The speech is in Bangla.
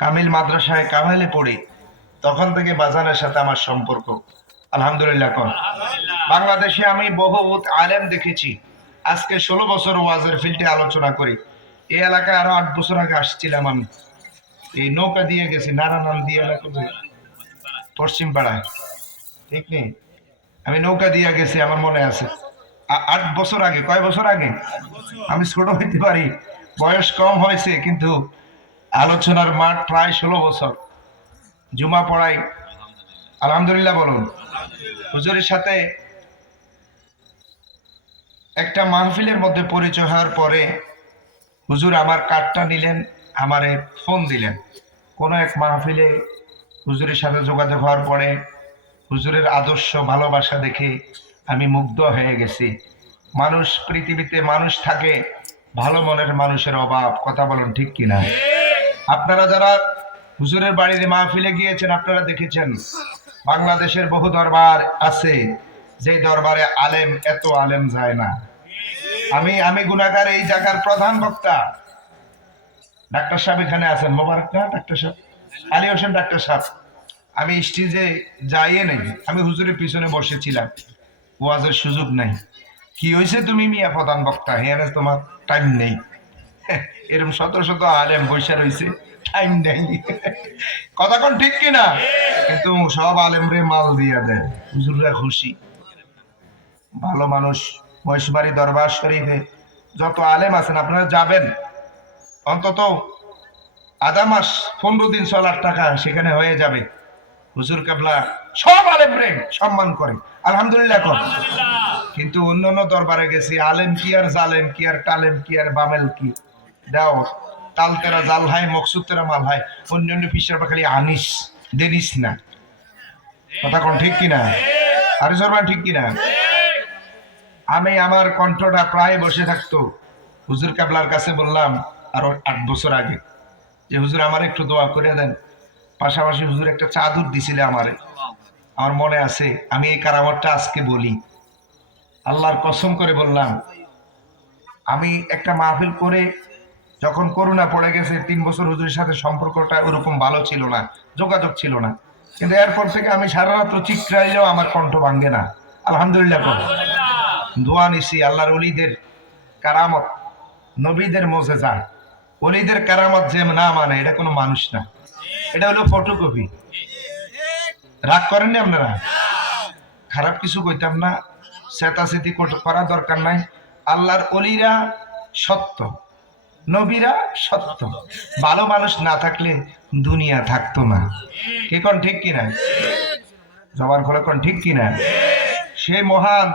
কামিল মাদ্রাসায় কামাইলে পড়ি, তখন থেকে বাজানের সাথে আমার সম্পর্ক। আলহামদুলিল্লাহ কর। বাংলাদেশে আমি বহু আলেম দেখেছি। আজকে ষোলো বছর ওয়াজের ফিল্ডে আলোচনা করি। এই এলাকায় আরও আট বছর আগে আসছিলাম আমি। এই নৌকা দিয়ে গেছি নারায়ণ দিয়ে এলাকা পশ্চিম পাড়ায়। ঠিক নেই? আমি নৌকা দিয়ে গেছি, আমার মনে আছে। আট বছর আগে, কয় বছর আগে? আমি ছোট হইতে পারি, বয়স কম হয়েছে, কিন্তু আলোচনার মাঠ প্রায় ষোলো বছর। জুমা পড়াই। আলহামদুলিল্লাহ বলুন। হুজুরের সাথে একটা মাহফিলের মধ্যে পরিচয় হওয়ার পরে হুজুর আমার কার্ডটা নিলেন, আমারে ফোন দিলেন। কোনো এক মাহফিলে হুজুরের সাথে যোগাযোগ হওয়ার পরে হুজুরের আদর্শ ভালোবাসা দেখে আমি মুগ্ধ হয়ে গেছি। মানুষ পৃথিবীতে মানুষ থাকে, ভালো মনের মানুষের অভাব, কথা বলুন ঠিক কিনা? আপনারা যারা হুজুরের বাড়ির মাহফিলে গিয়েছেন, আপনারা দেখেছেন বাংলাদেশের বহু দরবার আছে যে দরবারে আলেম এত আলেম যায় না। আমি আমি গুনাগার এই জায়গার প্রধান বক্তা। ডাক্তার সাহেব এখানে আছেন, মোবারক না, ডাক্তার সাহেব? আলী হোসেন, ডাক্তার সাহেব। আমি স্টেজে যাইয়ে নেই, আমি হুজুরের পিছনে বসেছিলাম। ওয়াজের সুযোগ নাই। কি হয়েছে তুমি মিয়া প্রধান বক্তা? হ্যাঁ তোমার টাইম নেই। এরকম শত শত আলেম বৈশা রয়েছে টাইম নেই কথা কোন ঠিক কিনা? কিন্তু সব আলেমরে মাল দিয়া দেয় হুজুররা খুশি। ভালো মানুষ মহেশবাড়ি দরবার শরীফে যত আলেম আছেন আপনারা যাবেন। অন্তত আধা মাস পনেরো দিন চলার টাকা সেখানে হয়ে যাবে। হুজুর কাবলা সব আলেম রে সম্মান করে আলহামদুলিল্লাহ কর। কিন্তু অন্য অন্য দরবারে গেছি আলেম কি আর জালেম কি আর টালেম কি আর বামেল কি? দাও, তাল তেরা জাল হাই, মকসুদ তেরা মাল হাই। অন্য অন্য ফিসার বা খালি আনিস, দেনিস না। কথা কোন ঠিক কিনা? আরে সরমান, ঠিক কিনা? আমি আমার কণ্ঠটা প্রায় বসে থাকতো। হুজুর কাবলার কাছে বললাম, আরও আট বছর আগে, যে হুজুর আমার একটু দোয়া করে দেন। পাশাপাশি হুজুর একটা চাদর দিছিলে আমারে। আমার মনে আছে, আমি এই কারামতটা আজকে বলি। আল্লাহর কসম করে বললাম, আমি একটা মাহফিল করে যখন করোনা পড়ে গেছে তিন বছর হুজুরের সাথে সম্পর্কটা ওরকম ভালো ছিল না যোগাযোগ ছিল না। কিন্তু এরপর থেকে আমি সারা রাত্র চিত্রাইলেও আমার কণ্ঠ ভাঙ্গে না। আলহামদুলিল্লাহ কর দোয়া নিছি আল্লাহর অলিদের কারামত নবীদের মোজেজা অলিদের কারামত যে না মানে এটা কোনো মানুষ না। এটা হলো ফটোকপি রাগ করেননি আপনারা? খারাপ কিছু কইতাম না। চেতাচেতি করা দরকার নাই। আল্লাহর অলিরা সত্য। নবীরা সত্য। ভালো মানুষ না থাকলে দুনিয়া থাকতো না। কে কোন ঠিক কিনা? জবান করে কোন ঠিক কিনা? সে মহান